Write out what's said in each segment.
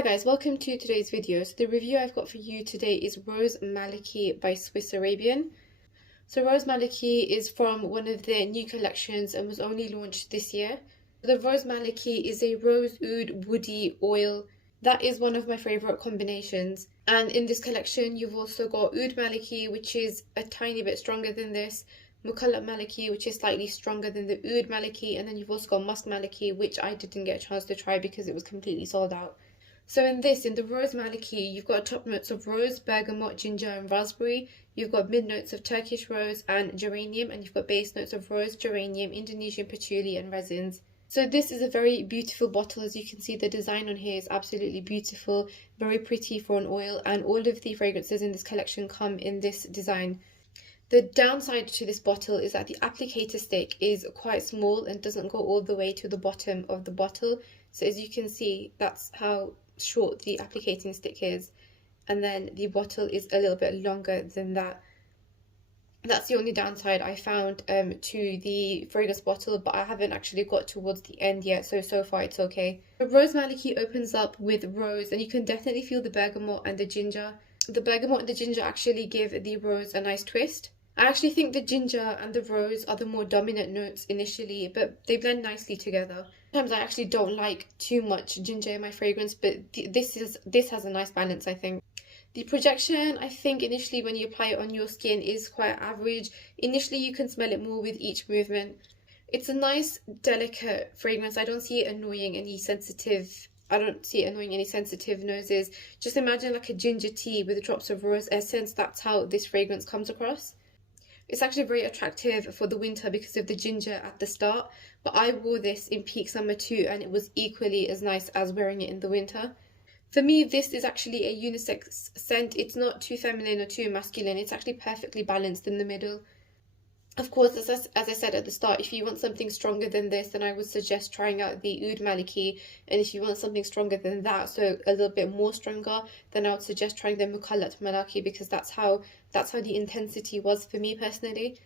Hi guys, welcome to today's video. So the review I've got for you today is Rose Malaki by Swiss Arabian. So Rose Malaki is from one of their new collections and was only launched this year. The Rose Malaki is a rose oud woody oil. That is one of my favourite combinations. And in this collection you've also got Oud Malaki, which is a tiny bit stronger than this, Mukallat Malaki, which is slightly stronger than the Oud Malaki, and then you've also got Musk Malaki, which I didn't get a chance to try because it was completely sold out. So in the Rose Malaki, you've got top notes of rose, bergamot, ginger and raspberry. You've got mid notes of Turkish rose and geranium, and you've got base notes of rose, geranium, Indonesian patchouli and resins. So this is a very beautiful bottle. As you can see, the design on here is absolutely beautiful, very pretty for an oil, and all of the fragrances in this collection come in this design. The downside to this bottle is that the applicator stick is quite small and doesn't go all the way to the bottom of the bottle. So as you can see, that's how short the applicating stick is, and then the bottle is a little bit longer than that. That's the only downside I found to the fragrance bottle, but I haven't actually got towards the end yet, so far it's okay. The Rose Malaki opens up with rose, and you can definitely feel the bergamot and the ginger. The bergamot and the ginger actually give the rose a nice twist. I actually think the ginger and the rose are the more dominant notes initially, but they blend nicely together. Sometimes I actually don't like too much ginger in my fragrance, but this has a nice balance, I think. The projection, I think initially when you apply it on your skin, is quite average. Initially you can smell it more with each movement. It's a nice, delicate fragrance. I don't see it annoying any sensitive noses. Just imagine like a ginger tea with drops of rose essence. That's how this fragrance comes across. It's actually very attractive for the winter because of the ginger at the start, but I wore this in peak summer too, and it was equally as nice as wearing it in the winter. For me, this is actually a unisex scent. It's not too feminine or too masculine. It's actually perfectly balanced in the middle. Of course, as I said at the start, if you want something stronger than this, then I would suggest trying out the Oud Malaki. And if you want something stronger than that, so a little bit more stronger, then I would suggest trying the Mukallat Malaki, because that's how the intensity was for me personally.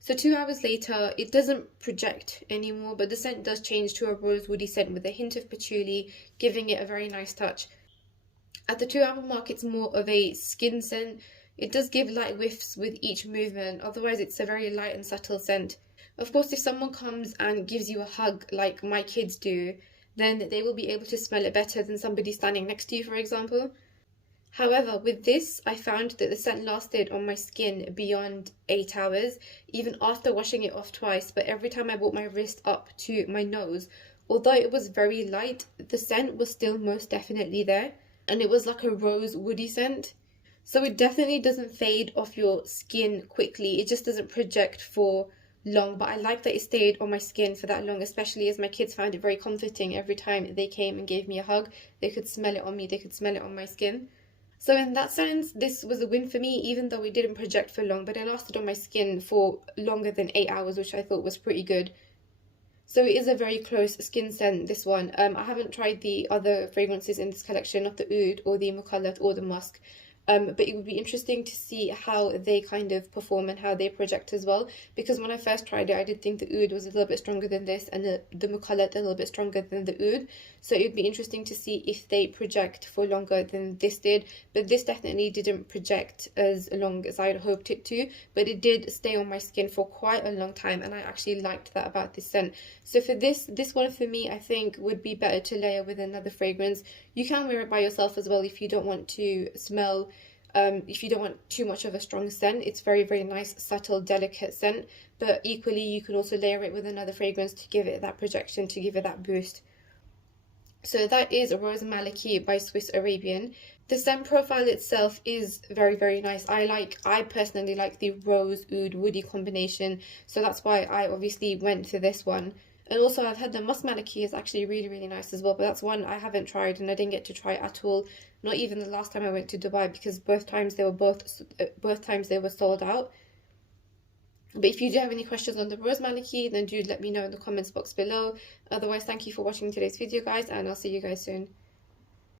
So 2 hours later, it doesn't project anymore, but the scent does change to a rose woody scent with a hint of patchouli, giving it a very nice touch. At the 2 hour mark, it's more of a skin scent. It does give light whiffs with each movement, otherwise it's a very light and subtle scent. Of course, if someone comes and gives you a hug like my kids do, then they will be able to smell it better than somebody standing next to you, for example. However, with this, I found that the scent lasted on my skin beyond 8 hours, even after washing it off twice. But every time I brought my wrist up to my nose, although it was very light, the scent was still most definitely there, and it was like a rose woody scent. So it definitely doesn't fade off your skin quickly. It just doesn't project for long, but I like that it stayed on my skin for that long, especially as my kids found it very comforting. Every time they came and gave me a hug, they could smell it on me, they could smell it on my skin. So in that sense, this was a win for me, even though it didn't project for long, but it lasted on my skin for longer than 8 hours, which I thought was pretty good. So it is a very close skin scent, this one. I haven't tried the other fragrances in this collection, not the Oud or the Mukallat or the Musk. But it would be interesting to see how they kind of perform and how they project as well, because when I first tried it, I did think the Oud was a little bit stronger than this, and the Mukallat a little bit stronger than the Oud. So it would be interesting to see if they project for longer than this did. But this definitely didn't project as long as I had hoped it to, but it did stay on my skin for quite a long time, and I actually liked that about this scent. So for this one for me, I think would be better to layer with another fragrance. You can wear it by yourself as well if you don't want to smell, if you don't want too much of a strong scent. It's very, very nice, subtle, delicate scent, but equally you can also layer it with another fragrance to give it that projection, to give it that boost. So that is Rose Malaki by Swiss Arabian. The scent profile itself is very, very nice. I personally like the rose oud woody combination, so that's why I obviously went for this one. And also I've heard the Musk Malaki is actually really, really nice as well, but that's one I haven't tried and I didn't get to try at all. Not even the last time I went to Dubai, because both times they were sold out. But if you do have any questions on the Rose Malaki, then do let me know in the comments box below. Otherwise, thank you for watching today's video, guys, and I'll see you guys soon.